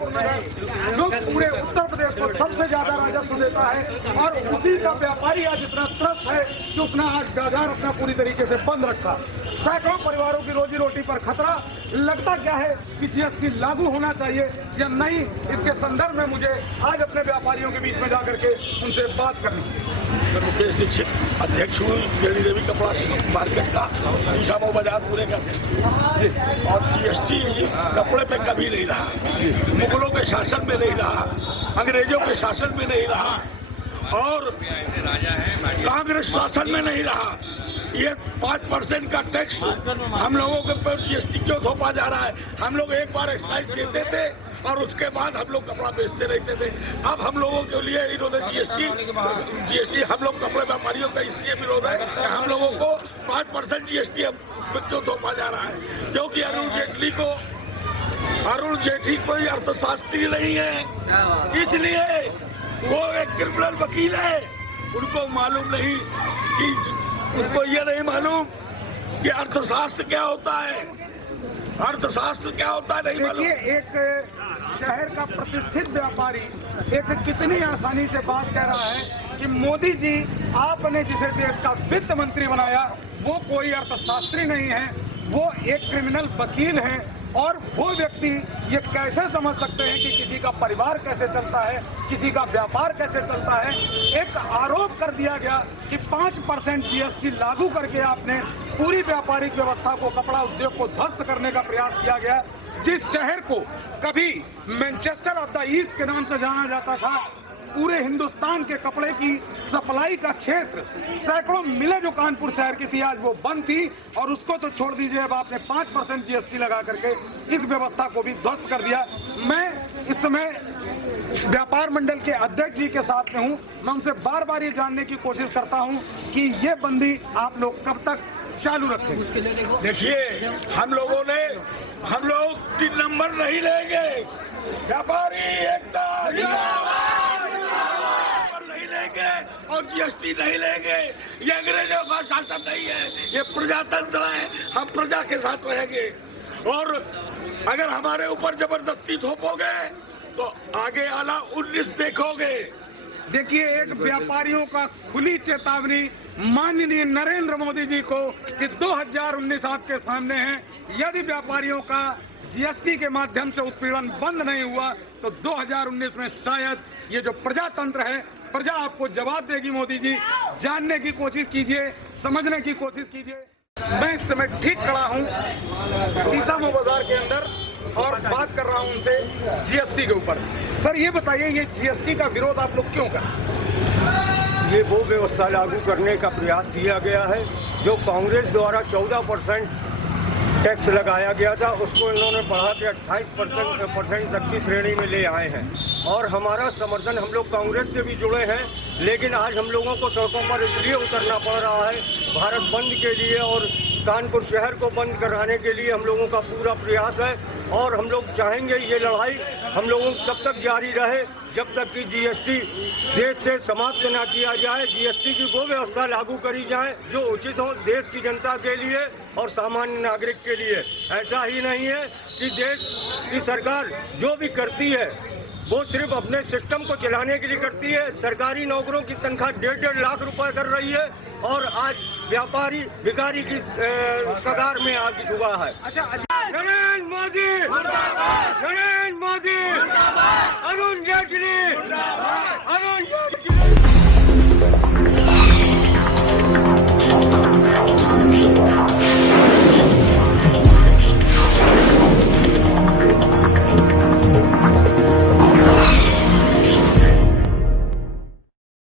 कानपुर नगर जो पूरे उत्तर प्रदेश को सबसे ज्यादा राजस्व देता है, और उसी का व्यापारी आज इतना त्रस्त है कि उसने आज बाजार अपना पूरी तरीके से बंद रखा। सैकड़ों परिवारों की रोजी रोटी पर खतरा। लगता क्या है कि जीएसटी लागू होना चाहिए या नहीं, इसके संदर्भ में मुझे आज अपने व्यापारियों के बीच में जाकर के उनसे बात करनी है। मुकेश दीक्षित अध्यक्ष हूँ गेड़ी देवी कपड़ा मार्केट का, शीशामऊ बाजार पूरे का अध्यक्ष। और जीएसटी कपड़े पे कभी नहीं रहा, मुगलों के शासन में नहीं रहा, अंग्रेजों के शासन में नहीं रहा, और कांग्रेस शासन में नहीं रहा। ये 5% का टैक्स हम लोगों के ऊपर जीएसटी क्यों थोपा जा रहा है? हम लोग एक बार एक्साइज देते थे और उसके बाद हम लोग कपड़ा बेचते रहते थे। अब हम लोगों के लिए इन्होंने जीएसटी हम लोग कपड़े व्यापारियों का इसलिए विरोध है कि हम लोगों को 5% जीएसटी क्यों थोपा जा रहा है? क्योंकि अरुण जेटली कोई अर्थशास्त्री नहीं है, इसलिए वो एक क्रिमिनल वकील है। उनको मालूम नहीं कि उनको ये नहीं मालूम कि अर्थशास्त्र क्या होता है, अर्थशास्त्र क्या होता है नहीं मालूम। एक शहर का प्रतिष्ठित व्यापारी एक कितनी आसानी से बात कह रहा है कि मोदी जी आपने जिसे देश का वित्त मंत्री बनाया वो कोई अर्थशास्त्री नहीं है, वो एक क्रिमिनल वकील है। और वो व्यक्ति ये कैसे समझ सकते हैं कि किसी का परिवार कैसे चलता है, किसी का व्यापार कैसे चलता है। एक आरोप कर दिया गया कि 5% जीएसटी लागू करके आपने पूरी व्यापारिक व्यवस्था को, कपड़ा उद्योग को ध्वस्त करने का प्रयास किया गया। जिस शहर को कभी मैनचेस्टर ऑफ द ईस्ट के नाम से जाना जाता था, पूरे हिंदुस्तान के कपड़े की सप्लाई का क्षेत्र, सैकड़ों मिलें जो कानपुर शहर की थी आज वो बंद थी, और उसको तो छोड़ दीजिए, अब आपने 5% जीएसटी लगा करके इस व्यवस्था को भी ध्वस्त कर दिया। मैं इस समय व्यापार मंडल के अध्यक्ष जी के साथ में हूं, मैं उनसे बार बार ये जानने की कोशिश करता हूं कि ये बंदी आप लोग कब तक चालू रखेंगे। देखिए, हम लोग 3 नंबर नहीं लेंगे, व्यापारी एकता नहीं लेंगे और जीएसटी नहीं लेंगे। ये अंग्रेजों का शासन नहीं है, ये प्रजातंत्र है, हम प्रजा के साथ रहेंगे। और अगर हमारे ऊपर जबरदस्ती थोपोगे तो आगे आला 19 देखोगे। देखिए, एक व्यापारियों का खुली चेतावनी माननीय नरेंद्र मोदी जी को कि 2019 आपके सामने है। यदि व्यापारियों का जीएसटी के माध्यम से उत्पीड़न बंद नहीं हुआ तो 2019 में शायद ये जो प्रजातंत्र है, प्रजा आपको जवाब देगी। मोदी जी, जानने की कोशिश कीजिए, समझने की कोशिश कीजिए। मैं इस समय ठीक खड़ा हूं शीशामऊ बाजार के अंदर और बात कर रहा हूं उनसे जीएसटी के ऊपर। सर, ये बताइए, ये जीएसटी का विरोध आप लोग क्यों करें? ये वो व्यवस्था लागू करने का प्रयास किया गया है जो कांग्रेस द्वारा 14% टैक्स लगाया गया था, उसको इन्होंने बढ़ा के 28% तक की श्रेणी में ले आए हैं। और हमारा समर्थन, हम लोग कांग्रेस से भी जुड़े हैं, लेकिन आज हम लोगों को सड़कों पर इसलिए उतरना पड़ रहा है भारत बंद के लिए, और कानपुर शहर को बंद कराने के लिए हम लोगों का पूरा प्रयास है। और हम लोग चाहेंगे ये लड़ाई हम लोगों को तब तक जारी रहे जब तक कि जीएसटी देश से समाप्त न किया जाए। जीएसटी की वो व्यवस्था लागू करी जाए जो उचित हो देश की जनता के लिए और सामान्य नागरिक के लिए। ऐसा ही नहीं है कि देश की सरकार जो भी करती है वो सिर्फ अपने सिस्टम को चलाने के लिए करती है। सरकारी नौकरों की तनख्वाह 1.5 लाख रुपए कर रही है और आज व्यापारी भिखारी की कगार में आ चुका है। नरेंद्र मोदी, नरेंद्र मोदी, अरुण जेटली, अरुण जेटली।